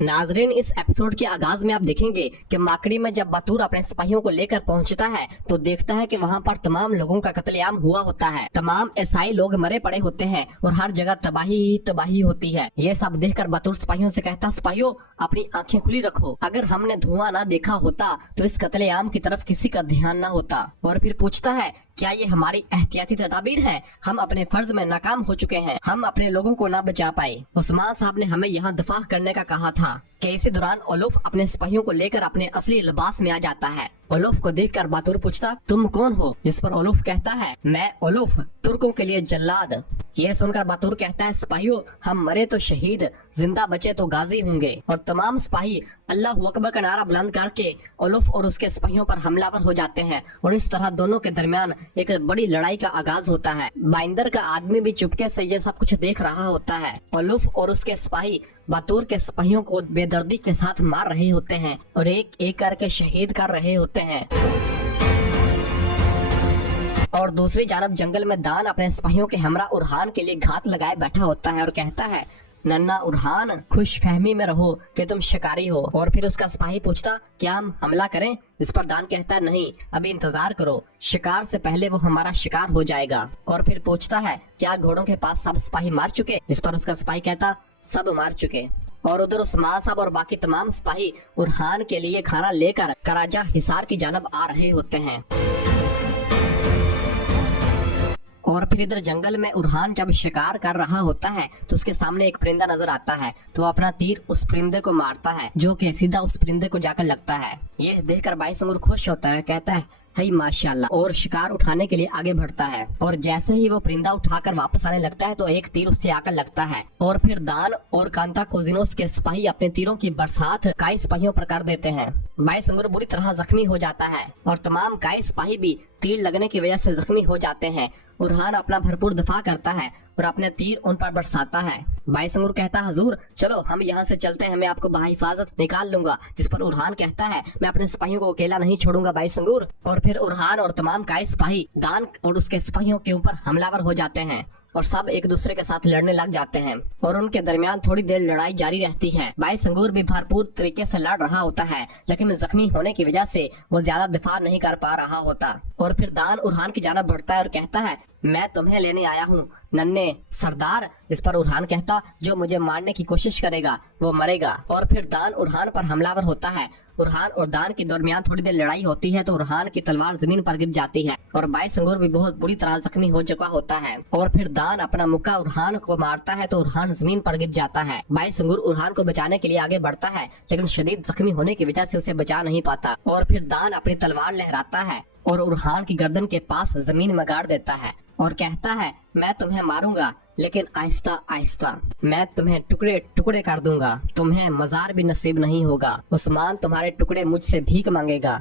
नाजरीन, इस एपिसोड के आगाज में आप देखेंगे कि माकड़ी में जब बतूर अपने सिपाहियों को लेकर पहुंचता है तो देखता है कि वहां पर तमाम लोगों का कत्लेआम हुआ होता है। तमाम ईसाई लोग मरे पड़े होते हैं और हर जगह तबाही ही तबाही होती है। ये सब देखकर बतूर सिपाहियों से कहता, सिपाहियों अपनी आंखें खुली रखो, अगर हमने धुआं ना देखा होता तो इस कत्लेआम की तरफ किसी का ध्यान न होता। और फिर पूछता है, क्या ये हमारी एहतियाती तदाबीर है? हम अपने फर्ज में नाकाम हो चुके हैं, हम अपने लोगों को ना बचा पाए। उस्मान साहब ने हमें यहाँ दफा करने का कहा था कि इसी दौरान ओलुफ अपने सिपाहियों को लेकर अपने असली लिबास में आ जाता है। ओलुफ को देखकर बातूर पूछता, तुम कौन हो? जिस पर ओलुफ कहता है, मैं ओलुफ, तुर्कों के लिए जल्लाद। ये सुनकर बातूर कहता है, सिपाहियों हम मरे तो शहीद, जिंदा बचे तो गाजी होंगे। और तमाम सिपाही अल्लाह अकबर का नारा बुलंद करके ओलुफ और उसके सिपाहियों पर हमलावर हो जाते हैं और इस तरह दोनों के दरमियान एक बड़ी लड़ाई का आगाज होता है। बाइंदर का आदमी भी चुपके से ये सब कुछ देख रहा होता है। ओलुफ और उसके सिपाही बातूर के सिपाहियों को बेदर्दी के साथ मार रहे होते हैं और एक एक करके शहीद कर रहे होते हैं। और दूसरी जानब जंगल में दान अपने सिपाहियों के हमरा उरहान के लिए घात लगाए बैठा होता है और कहता है, नन्ना उरहान, खुश फहमी में रहो कि तुम शिकारी हो। और फिर उसका सिपाही पूछता, क्या हम हमला करें? जिस पर दान कहता है, नहीं, अभी इंतजार करो, शिकार से पहले वो हमारा शिकार हो जाएगा। और फिर पूछता है, क्या घोड़ों के पास सब सिपाही मार चुके? जिस पर उसका सिपाही कहता, सब मार चुके। और उधर उस्मान साहब और बाकी तमाम सिपाही उरहान के लिए खाना लेकर कराजा हिसार की जानब आ रहे होते हैं। और फिर इधर जंगल में उरहान जब शिकार कर रहा होता है तो उसके सामने एक परिंदा नजर आता है तो अपना तीर उस परिंदे को मारता है जो कि सीधा उस परिंदे को जाकर लगता है। ये देखकर बाईसंगुर खुश होता है, कहता है, हाय माशाल्लाह, और शिकार उठाने के लिए आगे बढ़ता है। और जैसे ही वो परिंदा उठाकर वापस आने लगता है तो एक तीर उससे आकर लगता है। और फिर दान और कांता कोजिनोस के सिपाही अपने तीरों की बरसात काई सिपाहियों पर कर देते हैं। बाईसंगुर बुरी तरह जख्मी हो जाता है और तमाम काई सिपाही भी तीर लगने की वजह से जख्मी हो जाते हैं। उरहान अपना भरपूर दफा करता है और अपने तीर उन पर बरसाता है। बाईसंगुर कहता है, हुजूर चलो हम यहाँ से चलते हैं, मैं आपको बहिफाजत निकाल लूंगा। जिस पर उरहान कहता है, मैं अपने सिपाहियों को अकेला नहीं छोड़ूंगा बाईसंगुर। और फिर उरहान और तमाम काई सिपाही दान और उसके सिपाहियों के ऊपर हमलावर हो जाते हैं और सब एक दूसरे के साथ लड़ने लग जाते हैं और उनके दरमियान थोड़ी देर लड़ाई जारी रहती है। बाईसंगुर भी भरपूर तरीके से लड़ रहा होता है लेकिन जख्मी होने की वजह से वो ज्यादा दिफा नहीं कर पा रहा होता। और फिर दान उरहान की जानब बढ़ता है और कहता है, मैं तुम्हें लेने आया हूँ नन्हे सरदार। जिस पर उरहान कहता, जो मुझे मारने की कोशिश करेगा वो मरेगा। और फिर दान उरहान पर हमलावर होता है। उरहान और दान के दरमियान थोड़ी देर लड़ाई होती है तो उरहान की तलवार जमीन पर गिर जाती है और बाईसंगुर भी बहुत बुरी तरह जख्मी हो चुका होता है। और फिर दान अपना मुक्का उरहान को मारता है तो उरहान जमीन पर गिर जाता है। बाईसंगुर उरहान को बचाने के लिए आगे बढ़ता है लेकिन शदीद जख्मी होने की वजह से उसे बचा नहीं पाता। और फिर दान अपनी तलवार लहराता है और उरहान की गर्दन के पास जमीन में गाड़ देता है और कहता है, मैं तुम्हें मारूंगा लेकिन आहिस्ता आहिस्ता, मैं तुम्हें टुकड़े टुकड़े कर दूंगा, तुम्हें मजार भी नसीब नहीं होगा। उस्मान तुम्हारे टुकड़े मुझसे भीख मांगेगा।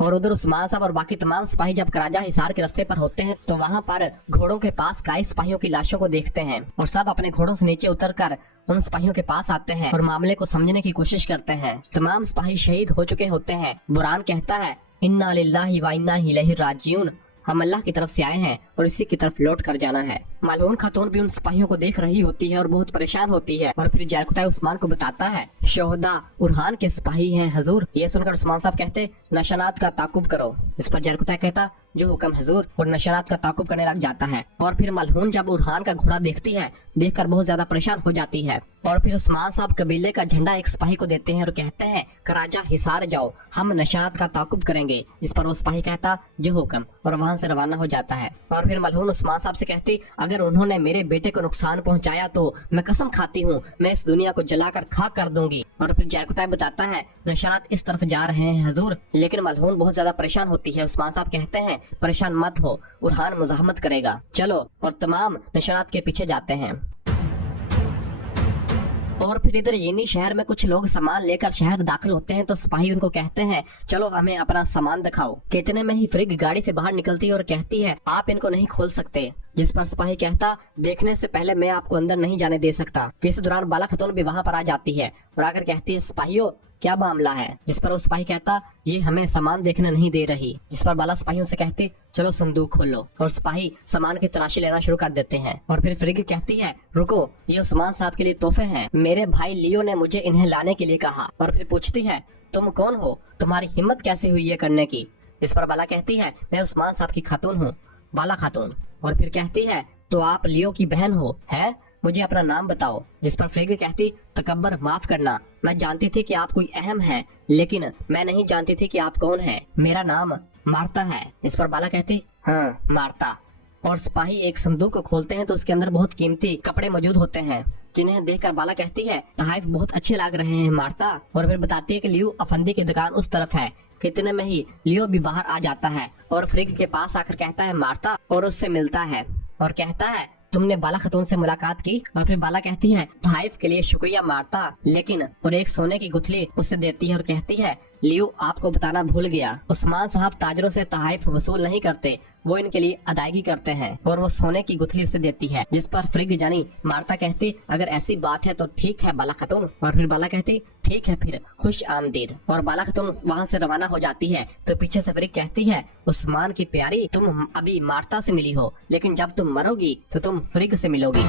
और उधर उस्मान साहब और बाकी तमाम सिपाही जब कराजा हिसार के रास्ते पर होते हैं तो वहाँ पर घोड़ों के पास काई सिपाहियों की लाशों को देखते हैं और सब अपने घोड़ों से नीचे उतरकर उन सिपाहियों के पास आते हैं और मामले को समझने की कोशिश करते हैं। तमाम सिपाही शहीद हो चुके होते हैं। बुरान कहता है, इन्ना लिल्लाहि व इन्ना इलैहि राजिऊन, हम अल्लाह की तरफ से आए हैं और इसी की तरफ लौट कर जाना है। मालून खातून भी उन सिपाहियों को देख रही होती है और बहुत परेशान होती है। और फिर जरकुता उस्मान को बताता है, शोहदा उरहान के सिपाही हैं हजूर। ये सुनकर उस्मान साहब कहते, नशानात का ताकुब करो। इस पर जरकुता कहता, जो हुक्म हजूर, और नशानात का ताकुब करने लग जाता है। और फिर मलहून जब उरहान का घोड़ा देखती है, देखकर बहुत ज्यादा परेशान हो जाती है। और फिर उस्मान साहब कबीले का झंडा एक सिपाही को देते हैं और कहते हैं, कराजा हिसार जाओ, हम नशानात का ताकुब करेंगे। जिस पर वो सिपाही कहता, जो हुक्म, और वहाँ से रवाना हो जाता है। और फिर मलहून उस्मान साहब से कहती, अगर उन्होंने मेरे बेटे को नुकसान पहुँचाया तो मैं कसम खाती हूँ मैं इस दुनिया को जलाकर खाक कर दूंगी। और फिर जरकुता बताता है, नशानात इस तरफ जा रहे हैं हजूर। लेकिन मलहून बहुत ज्यादा परेशान होती है। उस्मान साहब कहते हैं, परेशान मत हो, उरहान मुजाहमत करेगा, चलो। और तमाम नशानात के पीछे जाते हैं। और फिर इधर येनी शहर में कुछ लोग सामान लेकर शहर दाखिल होते हैं तो सिपाही उनको कहते हैं, चलो हमें अपना सामान दिखाओ। कितने में ही फ्रिग गाड़ी से बाहर निकलती है और कहती है, आप इनको नहीं खोल सकते। जिस पर सिपाही कहता, देखने से पहले मैं आपको अंदर नहीं जाने दे सकता। इस दौरान बाला खतून भी वहाँ पर आ जाती है और आकर कहती है, सिपाहियों क्या मामला है? जिस पर वो सिपाही कहता, ये हमें सामान देखने नहीं दे रही। जिस पर बाला सिपाहियों से कहती, चलो संदूक खोलो। और सिपाही सामान की तलाशी लेना शुरू कर देते हैं। और फिर फ्रिग कहती है, रुको, ये उस्मान साहब के लिए तोहफे हैं। मेरे भाई लियो ने मुझे इन्हें लाने के लिए कहा। और फिर पूछती है, तुम कौन हो? तुम्हारी हिम्मत कैसे हुई ये करने की? इस पर बाला कहती है, मैं उस्मान साहब की खातून हूँ, बाला खातून। और फिर कहती है, तो आप लियो की बहन हो? है, मुझे अपना नाम बताओ। जिस पर फ्रिग कहती, तकब्बर, माफ करना, मैं जानती थी कि आप कोई अहम है, लेकिन मैं नहीं जानती थी कि आप कौन है। मेरा नाम मार्ता है। इस पर बाला कहती, हाँ मार्ता। और सिपाही एक संदूक को खोलते हैं तो उसके अंदर बहुत कीमती कपड़े मौजूद होते हैं, जिन्हें देखकर बाला कहती है, तहाइफ बहुत अच्छे लग रहे हैं मार्ता। और फिर बताती है कि लियो अफंदी की दुकान उस तरफ है। कितने में ही लियो भी बाहर आ जाता है और फ्रिग के पास आकर कहता है मार्ता, और उससे मिलता है और कहता है, तुमने बाला खातून से मुलाकात की? और फिर बाला कहती है, तहाइफ के लिए शुक्रिया मार्ता, लेकिन और एक सोने की गुथली उसे देती है और कहती है, लियो आपको बताना भूल गया, उस्मान साहब ताजरों से तहाइफ वसूल नहीं करते, वो इनके लिए अदायगी करते हैं। और वो सोने की गुथली उसे देती है। जिस पर फ्रिग जानी मार्ता कहती, अगर ऐसी बात है तो ठीक है बाला खातून। और फिर बाला कहती, ठीक है फिर, खुश आमदीद। और बाला खातून वहाँ से रवाना हो जाती है तो पीछे से फ्रिग कहती है, उस्मान की प्यारी, तुम अभी मार्ता से मिली हो, लेकिन जब तुम मरोगी तो तुम फ्रिग से मिलोगी।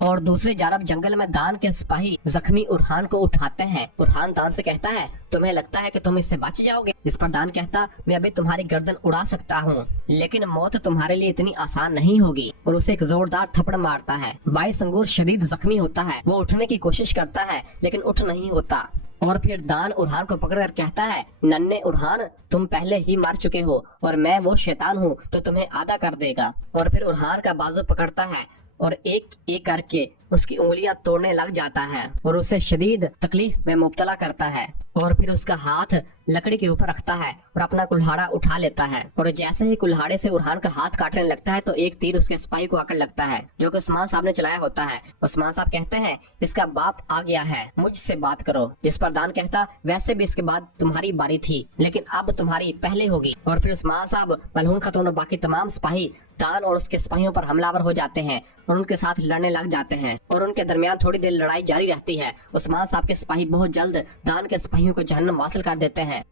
और दूसरी जानब जंगल में दान के सिपाही जख्मी उरहान को उठाते हैं। उरहान दान से कहता है, तुम्हें लगता है कि तुम इससे बच जाओगे? इस पर दान कहता, मैं अभी तुम्हारी गर्दन उड़ा सकता हूँ, लेकिन मौत तुम्हारे लिए इतनी आसान नहीं होगी। और उसे एक जोरदार थप्पड़ मारता है। बाईस अंगूर शदीद जख्मी होता है। वो उठने की कोशिश करता है लेकिन उठ नहीं होता। और फिर दान उरहान को पकड़कर कहता है, नन्हे उरहान, तुम पहले ही मर चुके हो और मैं वो शैतान हूँ तो तुम्हें आधा कर देगा। और फिर उरहान का बाजू पकड़ता है और एक एक करके उसकी उंगलियां तोड़ने लग जाता है और उसे शदीद तकलीफ में मुब्तला करता है। और फिर उसका हाथ लकड़ी के ऊपर रखता है और अपना कुल्हाड़ा उठा लेता है। और जैसे ही कुल्हाड़े से उरहान का हाथ काटने लगता है तो एक तीर उसके सिपाही को आकर लगता है, जो कि उस्मान साहब ने चलाया होता है। उस्मान साहब कहते हैं, इसका बाप आ गया है, मुझसे बात करो। जिस पर दान कहता, वैसे भी इसके बाद तुम्हारी बारी थी, लेकिन अब तुम्हारी पहले होगी। और फिर उस्मान साहब, मलहून खातून और बाकी तमाम सिपाही दान और उसके सिपाहियों पर हमलावर हो जाते हैं और उनके साथ लड़ने लग जाते हैं। और उनके दरमियान थोड़ी देर लड़ाई जारी रहती है। उस्मान साहब के सिपाही बहुत जल्द दान के सिपाहियों को जहन्नम वासिल कर देते हैं।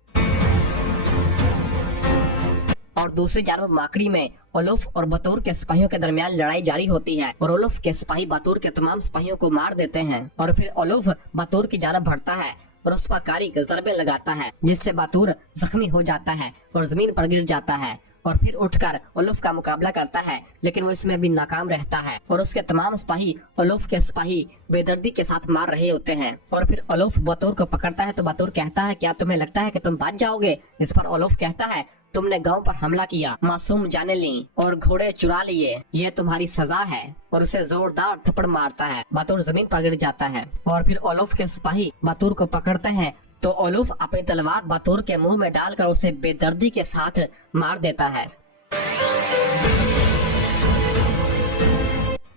और दूसरी जानब माकड़ी में ओलुफ और बतूर के सिपाहियों के दरमियान लड़ाई जारी होती है और ओलुफ के सिपाही बतूर के तमाम सिपाहियों को मार देते हैं। और फिर ओलुफ बतूर की जानब बढ़ता है और उस पर कारी ज़रबे लगाता है, जिससे बतूर जख्मी हो जाता है और जमीन पर गिर जाता है। और फिर उठकर ओलुफ का मुकाबला करता है, लेकिन वो इसमें भी नाकाम रहता है और उसके तमाम सिपाही ओलुफ के सिपाही बेदर्दी के साथ मार रहे होते हैं। और फिर ओलुफ बतूर को पकड़ता है तो बतूर कहता है, क्या तुम्हें लगता है कि तुम बच जाओगे? इस पर ओलुफ कहता है, तुमने गांव पर हमला किया, मासूम जाने ली और घोड़े चुरा लिए, ये तुम्हारी सजा है। और उसे जोरदार थप्पड़ मारता है। बतूर जमीन पर गिर जाता है। और फिर ओलुफ के सिपाही बतूर को पकड़ते हैं तो ओलुफ अपनी तलवार बतूर के मुंह में डालकर उसे बेदर्दी के साथ मार देता है।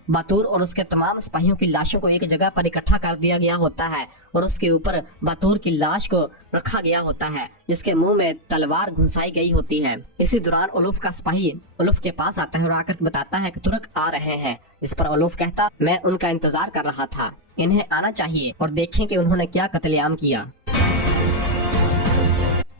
बतूर और उसके तमाम सिपाहियों की लाशों को एक जगह पर इकट्ठा कर दिया गया होता है और उसके ऊपर बतूर की लाश को रखा गया होता है, जिसके मुंह में तलवार घुसाई गई होती है। इसी दौरान ओलुफ का सिपाही ओलुफ के पास आता है और आकर बताता है कि तुर्क आ रहे हैं। इस पर ओलुफ कहता, मैं उनका इंतजार कर रहा था, इन्हें आना चाहिए और देखें कि उन्होंने क्या कत्लेआम किया।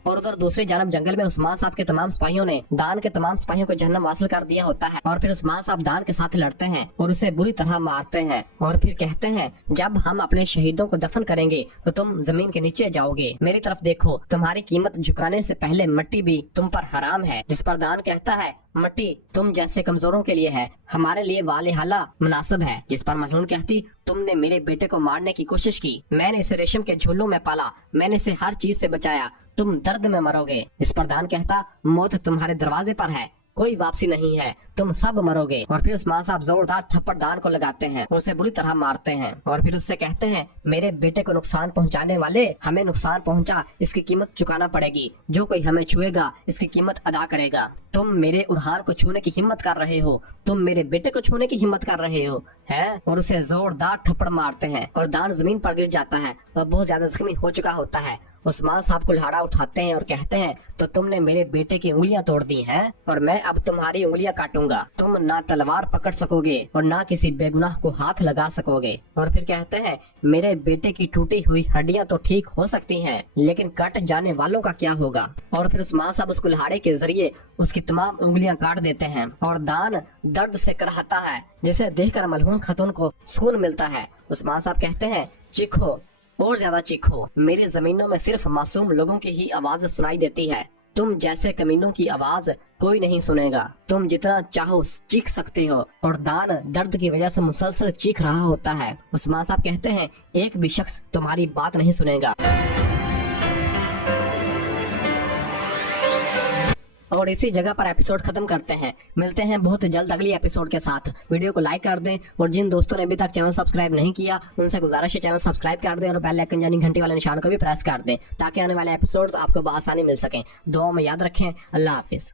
और उधर दूसरी जानब जंगल में उस्मान साहब के तमाम सिपाहियों ने दान के तमाम सिपाहियों को जहन्नम वासिल कर दिया होता है। और फिर उस्मान साहब दान के साथ लड़ते हैं और उसे बुरी तरह मारते हैं और फिर कहते हैं, जब हम अपने शहीदों को दफन करेंगे तो तुम जमीन के नीचे जाओगे, मेरी तरफ देखो, तुम्हारी कीमत झुकाने से पहले मिट्टी भी तुम पर हराम है। जिस पर दान कहता है, मिट्टी तुम जैसे कमजोरों के लिए है, हमारे लिए वालेहाला मुनासिब है। जिस पर मलहून कहती, तुमने मेरे बेटे को मारने की कोशिश की, मैंने इसे रेशम के झोलों में पाला, मैंने इसे हर चीज से बचाया, तुम दर्द में मरोगे। इस पर दान कहता, मौत तुम्हारे दरवाजे पर है, कोई वापसी नहीं है, तुम सब मरोगे। और फिर उस्मान साहब जोरदार थप्पड़ दान को लगाते हैं, उसे बुरी तरह मारते हैं और फिर उससे कहते हैं, मेरे बेटे को नुकसान पहुंचाने वाले, हमें नुकसान पहुंचा, इसकी कीमत चुकाना पड़ेगी, जो कोई हमें छुएगा इसकी कीमत अदा करेगा। तुम मेरे उरहान को छूने की हिम्मत कर रहे हो, तुम मेरे बेटे को छूने की हिम्मत कर रहे हो, है? और उसे जोरदार थप्पड़ मारते हैं और दान जमीन पर गिर जाता है और बहुत ज्यादा जख्मी हो चुका होता है। उस्मान साहब कुल्हाड़ा उठाते हैं और कहते हैं, तो तुमने मेरे बेटे की उंगलियां तोड़ दी हैं और मैं अब तुम्हारी उंगलियां काटूंगा। तुम ना तलवार पकड़ सकोगे और ना किसी बेगुनाह को हाथ लगा सकोगे। और फिर कहते हैं, मेरे बेटे की टूटी हुई हड्डियां तो ठीक हो सकती हैं, लेकिन कट जाने वालों का क्या होगा। और फिर उस्मान साहब उस कुल्हाड़े के जरिए उसकी तमाम उंगलियां काट देते हैं और दान दर्द से कराहता है, जिसे देखकर मलहून खातून को सुकून मिलता है। उस्मान साहब कहते हैं, चीखो और ज्यादा चीखो, मेरी जमीनों में सिर्फ मासूम लोगों की ही आवाज सुनाई देती है। तुम जैसे कमीनों की आवाज कोई नहीं सुनेगा। तुम जितना चाहो चीख सकते हो। और दान दर्द की वजह से मुसलसल चीख रहा होता है। उस्मान साहब कहते हैं, एक भी शख्स तुम्हारी बात नहीं सुनेगा। और इसी जगह पर एपिसोड खत्म करते हैं। मिलते हैं बहुत जल्द अगली एपिसोड के साथ। वीडियो को लाइक कर दें और जिन दोस्तों ने अभी तक चैनल सब्सक्राइब नहीं किया उनसे गुजारिश है चैनल सब्सक्राइब कर दें और बेल आइकन यानी घंटी वाले निशान को भी प्रेस कर दें ताकि आने वाले एपिसोड्स आपको बआसानी मिल सकें। दुआ में याद रखें। अल्लाह हाफिज।